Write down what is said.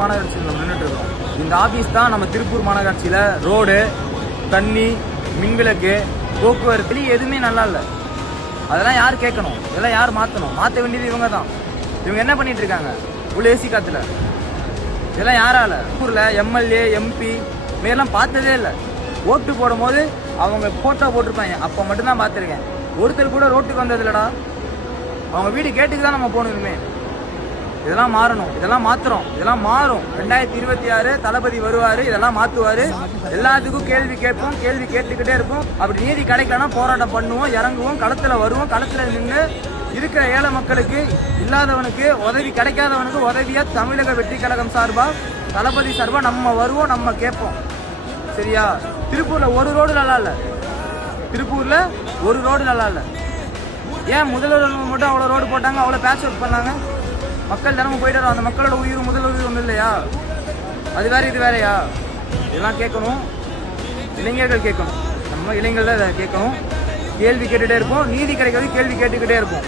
மாநகராட்சியில் நம்ம நின்றுட்டு இருக்கோம். இந்த ஆபீஸ் தான் நம்ம திருப்பூர் மாநகராட்சியில ரோடு, தண்ணி, மின்விளக்கு, போக்குவரத்து எதுவுமே நல்லா இல்லை. அதெல்லாம் யார் கேட்கணும்? இதெல்லாம் யார் மாற்றணும்? மாற்ற வேண்டியது இவங்க தான். இவங்க என்ன பண்ணிட்டு இருக்காங்க உள்ள ஏசி காத்துல? இதெல்லாம் யாரால? ஊர்ல எம்எல்ஏ, எம்பி மேலாம் பார்த்ததே இல்லை. ஓட்டு போடும் போது அவங்க போட்டோ போட்டிருப்பாங்க, அப்போ மட்டும்தான் பார்த்துருக்கேன். ஒருத்தர் கூட ரோட்டுக்கு வந்தது இல்லடா. அவங்க வீடு கேட்டுக்கு தான் நம்ம போகணுமே. இதெல்லாம் மாறணும், இதெல்லாம் மாத்துறோம், இதெல்லாம் மாறும். 2026 தளபதி வருவாரு, இதெல்லாம் மாத்துவாரு. எல்லாத்துக்கும் கேள்வி கேட்போம், கேள்வி கேட்டுக்கிட்டே இருப்போம். அப்படி நீதி கிடைக்கலன்னா போராட்டம் பண்ணுவோம், இறங்குவோம், களத்துல வருவோம். களத்துல நின்று இருக்கிற ஏழை மக்களுக்கு, இல்லாதவனுக்கு உதவி, கிடைக்காதவனுக்கு உதவியா தமிழக வெற்றி கழகம் சார்பா, தளபதி சார்பா நம்ம வருவோம், நம்ம கேட்போம். சரியா? திருப்பூர்ல ஒரு ரோடு நல்லா இல்ல. திருப்பூர்ல ஒரு ரோடு நல்லா இல்ல. ஏன் முதல்வர் மட்டும் அவ்வளவு ரோடு போட்டாங்க, அவ்வளவு பேட்ச் ஒர்க் பண்ணாங்க? மக்கள் தினமும் போயிட்டு அந்த மக்களோட உயிர் முதல்வர் உயிர் ஒன்றும் இல்லையா? அது வேற இது வேறையா? இதெல்லாம் கேட்கணும், இளைஞர்கள் கேட்கணும். நம்ம இளைஞர்கள் தான் இதை கேட்கணும். கேள்வி கேட்டுகிட்டே இருப்போம், நீதி கிடைக்கிறது கேள்வி கேட்டுக்கிட்டே இருப்போம்.